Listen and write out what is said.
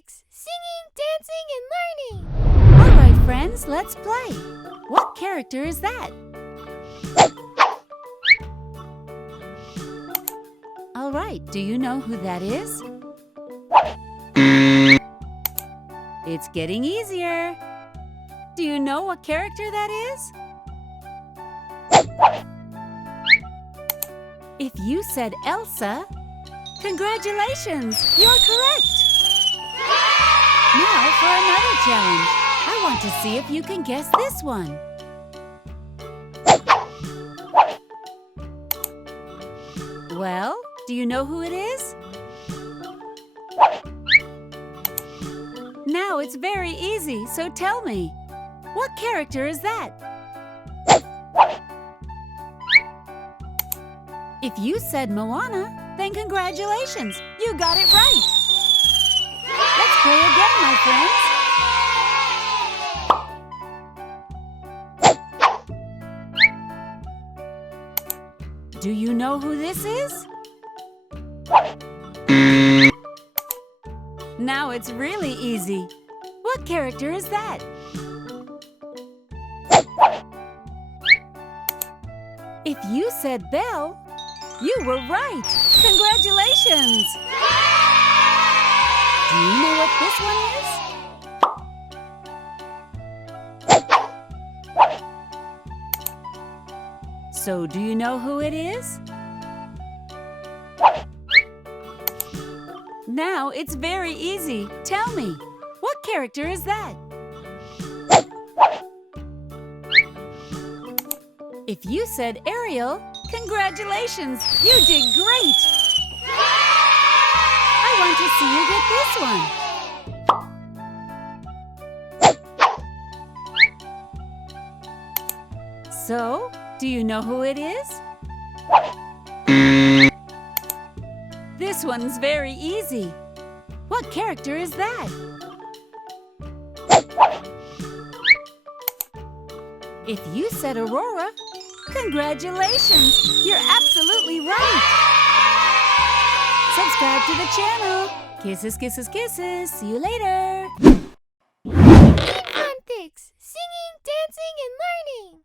Infantix, singing, dancing, and learning. All right, friends, let's play. What character is that? All right, do you know who that is? It's getting easier. Do you know what character that is? If you said Elsa, congratulations, you're correct. Now for another challenge. I want to see if you can guess this one. Well, do you know who it is? Now it's very easy, so tell me. What character is that? If you said Moana, then congratulations, you got it right. Let's play again, my friends. Do you know who this is? Now it's really easy. What character is that? If you said Belle, you were right. Congratulations! Do you know what this one is? So, do you know who it is? Now it's very easy. Tell me, what character is that? If you said Ariel, congratulations! You did great! I want to see you get this one. So, do you know who it is? This one's very easy. What character is that? If you said Aurora, congratulations! You're absolutely right! Subscribe to the channel. Kisses, kisses, kisses. See you later. Infantix, singing, dancing, and learning.